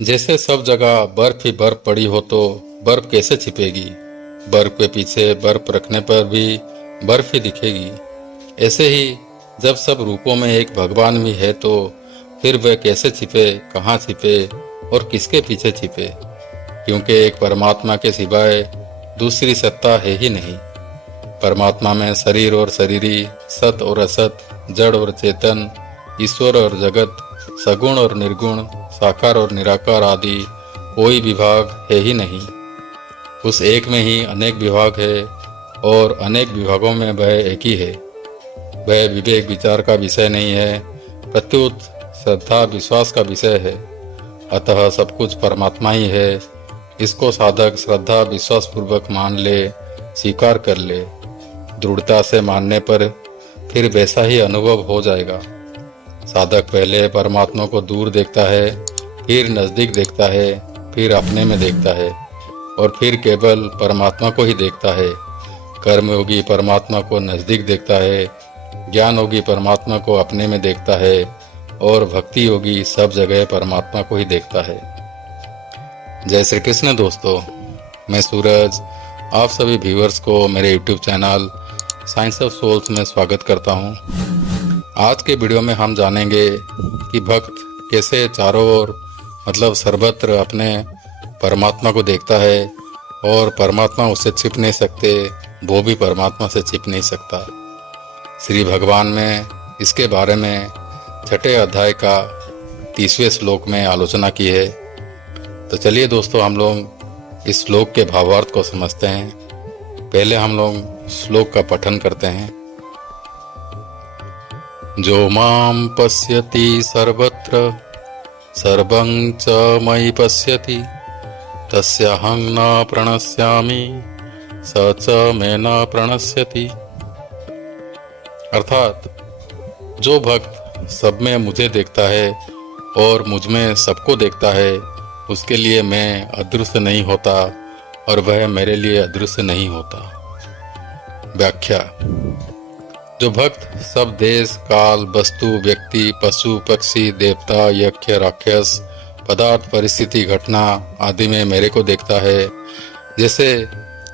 जैसे सब जगह बर्फ ही बर्फ पड़ी हो तो बर्फ कैसे छिपेगी। बर्फ के पीछे बर्फ रखने पर भी बर्फ ही दिखेगी। ऐसे ही जब सब रूपों में एक भगवान भी है तो फिर वह कैसे छिपे, कहाँ छिपे और किसके पीछे छिपे। क्योंकि एक परमात्मा के सिवाय दूसरी सत्ता है ही नहीं। परमात्मा में शरीर और शरीरी, सत और असत, जड़ और चेतन, ईश्वर और जगत, सगुण और निर्गुण, साकार और निराकार आदि कोई विभाग है ही नहीं। उस एक में ही अनेक विभाग है और अनेक विभागों में वह एक ही है। वह विवेक विचार का विषय नहीं है, प्रत्युत श्रद्धा विश्वास का विषय है। अतः सब कुछ परमात्मा ही है। इसको साधक श्रद्धा विश्वास पूर्वक मान ले, स्वीकार कर ले। दृढ़ता से मानने पर फिर वैसा ही अनुभव हो जाएगा। साधक पहले परमात्मा को दूर देखता है, फिर नज़दीक देखता है, फिर अपने में देखता है और फिर केवल परमात्मा को ही देखता है। कर्मयोगी परमात्मा को नज़दीक देखता है, ज्ञान योगी परमात्मा को अपने में देखता है और भक्ति योगी सब जगह परमात्मा को ही देखता है। जय श्री कृष्ण दोस्तों, मैं सूरज आप सभी व्यूअर्स को मेरे YouTube channel Science of Souls में स्वागत करता हूँ। आज के वीडियो में हम जानेंगे कि भक्त कैसे चारों ओर मतलब सर्वत्र अपने परमात्मा को देखता है और परमात्मा उससे छिप नहीं सकते, वो भी परमात्मा से छिप नहीं सकता। श्री भगवान में इसके बारे में 6ठे अध्याय का 30वें श्लोक में आलोचना की है। तो चलिए दोस्तों, हम लोग इस श्लोक के भावार्थ को समझते हैं। पहले हम लोग श्लोक का पठन करते हैं। जो माम पश्यति सर्वत्र सर्वं च मयि पश्यति तस्याहं न प्रणश्यामि स च मे न प्रणश्यति। अर्थात जो भक्त सब में मुझे देखता है और मुझ में सबको देखता है, उसके लिए मैं अदृश्य नहीं होता और वह मेरे लिए अदृश्य नहीं होता। व्याख्या। जो भक्त सब देश काल वस्तु व्यक्ति पशु पक्षी देवता यक्ष राक्षस पदार्थ परिस्थिति घटना आदि में मेरे को देखता है, जैसे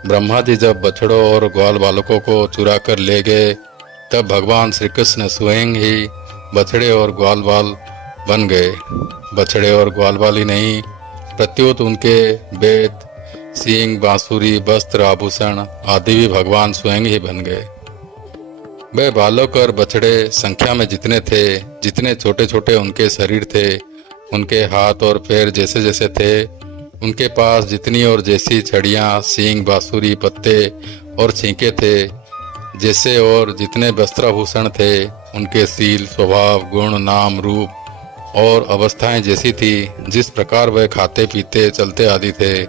ब्रह्मा जी जब बछड़ों और ग्वाल बालकों को चुरा कर ले गए तब भगवान श्री कृष्ण स्वयं ही बछड़े और ग्वाल बाल बन गए। बछड़े और ग्वाल बाल ही नहीं, प्रत्युत उनके वेद सींग बांसुरी वस्त्र आभूषण आदि भी भगवान स्वयं ही बन गए। वे बालक और बछड़े संख्या में जितने थे, जितने छोटे छोटे उनके शरीर थे, उनके हाथ और पैर जैसे जैसे थे, उनके पास जितनी और जैसी छड़ियाँ सींग बांसुरी पत्ते और छींके थे, जैसे और जितने वस्त्राभूषण थे, उनके शील स्वभाव गुण नाम रूप और अवस्थाएं जैसी थी, जिस प्रकार वह खाते पीते चलते आदि थे,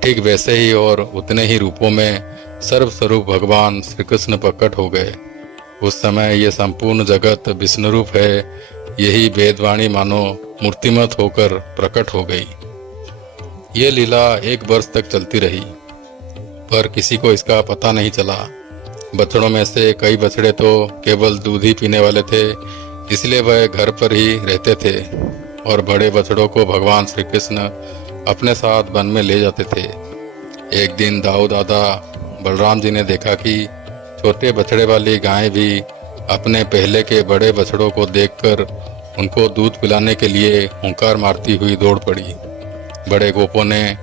ठीक वैसे ही और उतने ही रूपों में सर्वस्वरूप भगवान श्री कृष्ण प्रकट हो गए। उस समय ये संपूर्ण जगत विष्णु रूप है, यही वेदवाणी मानो मूर्तिमत होकर प्रकट हो गई। ये लीला 1 वर्ष तक चलती रही, पर किसी को इसका पता नहीं चला। बछड़ों में से कई बछड़े तो केवल दूध ही पीने वाले थे, इसलिए वह घर पर ही रहते थे और बड़े बछड़ों को भगवान श्री कृष्ण अपने साथ वन में ले जाते थे। एक दिन दाऊ दादा बलराम जी ने देखा कि छोटे बछड़े वाली गाय भी अपने पहले के बड़े बछड़ों को देखकर उनको दूध पिलाने के लिए हुंकार मारती हुई दौड़ पड़ी। बड़े गोपों ने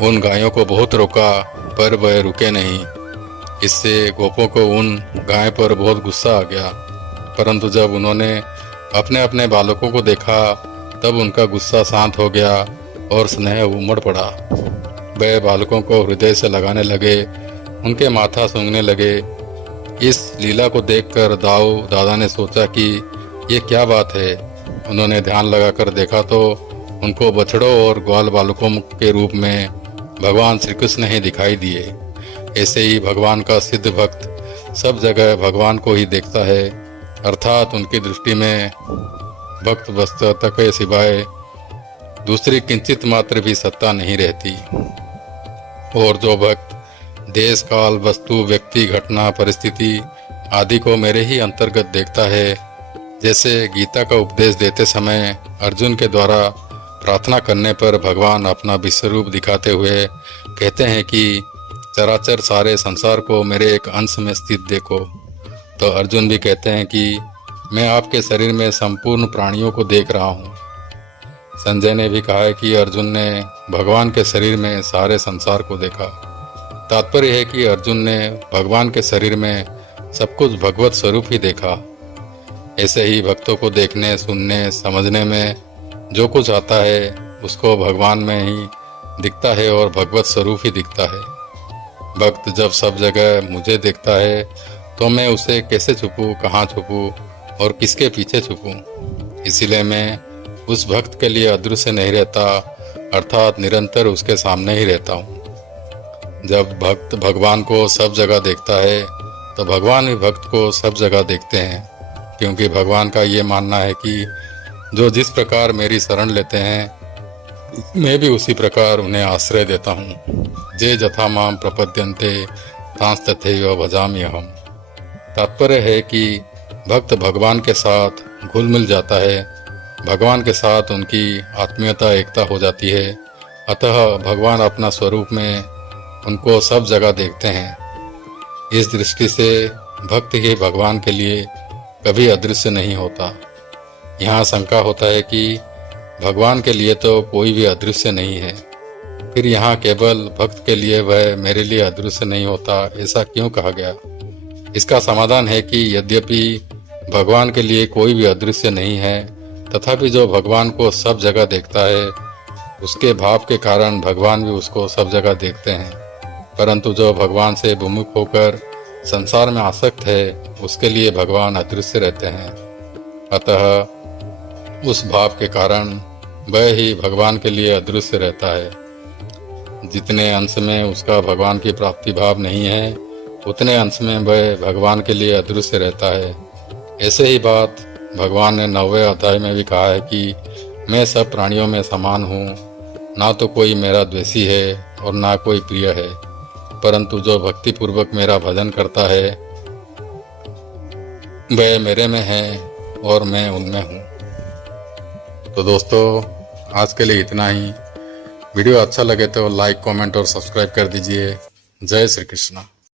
उन गायों को बहुत रोका, पर वह रुके नहीं। इससे गोपों को उन गाय पर बहुत गुस्सा आ गया, परंतु जब उन्होंने अपने अपने बालकों को देखा तब उनका गुस्सा शांत हो गया और स्नेह उमड़ पड़ा। वह बालकों को हृदय से लगाने लगे, उनके माथा सूंघने लगे। इस लीला को देखकर दाऊ दादा ने सोचा कि ये क्या बात है। उन्होंने ध्यान लगाकर देखा तो उनको बछड़ों और ग्वाल बालकों के रूप में भगवान श्री कृष्ण ही दिखाई दिए। ऐसे ही भगवान का सिद्ध भक्त सब जगह भगवान को ही देखता है, अर्थात उनकी दृष्टि में भक्त वस्तुता के सिवाय दूसरी किंचित मात्र भी सत्ता नहीं रहती। और जो भक्त देश काल वस्तु व्यक्ति घटना परिस्थिति आदि को मेरे ही अंतर्गत देखता है, जैसे गीता का उपदेश देते समय अर्जुन के द्वारा प्रार्थना करने पर भगवान अपना विश्वरूप दिखाते हुए कहते हैं कि चराचर सारे संसार को मेरे एक अंश में स्थित देखो। तो अर्जुन भी कहते हैं कि मैं आपके शरीर में संपूर्ण प्राणियों को देख रहा हूँ। संजय ने भी कहा है कि अर्जुन ने भगवान के शरीर में सारे संसार को देखा। तात्पर्य है कि अर्जुन ने भगवान के शरीर में सब कुछ भगवत स्वरूप ही देखा। ऐसे ही भक्तों को देखने, सुनने, समझने में जो कुछ आता है उसको भगवान में ही दिखता है और भगवत स्वरूप ही दिखता है। भक्त जब सब जगह मुझे देखता है तो मैं उसे कैसे छुपूं, कहाँ छुपूं और किसके पीछे छुपूं। इसीलिए मैं उस भक्त के लिए अदृश्य नहीं रहता, अर्थात निरंतर उसके सामने ही रहता हूँ। जब भक्त भगवान को सब जगह देखता है तो भगवान भी भक्त को सब जगह देखते हैं, क्योंकि भगवान का ये मानना है कि जो जिस प्रकार मेरी शरण लेते हैं मैं भी उसी प्रकार उन्हें आश्रय देता हूँ। जे जथा माम प्रपद्यन्ते तांस तथैव भजामि अहम्। तात्पर्य है कि भक्त भगवान के साथ घुल मिल जाता है, भगवान के साथ उनकी आत्मीयता एकता हो जाती है। अतः भगवान अपना स्वरूप में उनको सब जगह देखते हैं। इस दृष्टि से भक्त ही भगवान के लिए कभी अदृश्य नहीं होता। यहाँ शंका होता है कि भगवान के लिए तो कोई भी अदृश्य नहीं है, फिर यहाँ केवल भक्त के लिए वह मेरे लिए अदृश्य नहीं होता, ऐसा क्यों कहा गया? इसका समाधान है कि यद्यपि भगवान के लिए कोई भी अदृश्य नहीं है, तथापि जो भगवान को सब जगह देखता है उसके भाव के कारण भगवान भी उसको सब जगह देखते हैं। परंतु जो भगवान से विमुख होकर संसार में आसक्त है उसके लिए भगवान अदृश्य रहते हैं। अतः उस भाव के कारण वह ही भगवान के लिए अदृश्य रहता है। जितने अंश में उसका भगवान की प्राप्ति भाव नहीं है उतने अंश में वह भगवान के लिए अदृश्य रहता है। ऐसे ही बात भगवान ने 9वें अध्याय में भी कहा है कि मैं सब प्राणियों में समान हूँ, ना तो कोई मेरा द्वेषी है और ना कोई प्रिय है, परंतु जो भक्तिपूर्वक मेरा भजन करता है वह मेरे में है और मैं उनमें हूँ। तो दोस्तों आज के लिए इतना ही। वीडियो अच्छा लगे तो लाइक, कमेंट और सब्सक्राइब कर दीजिए। जय श्री कृष्णा।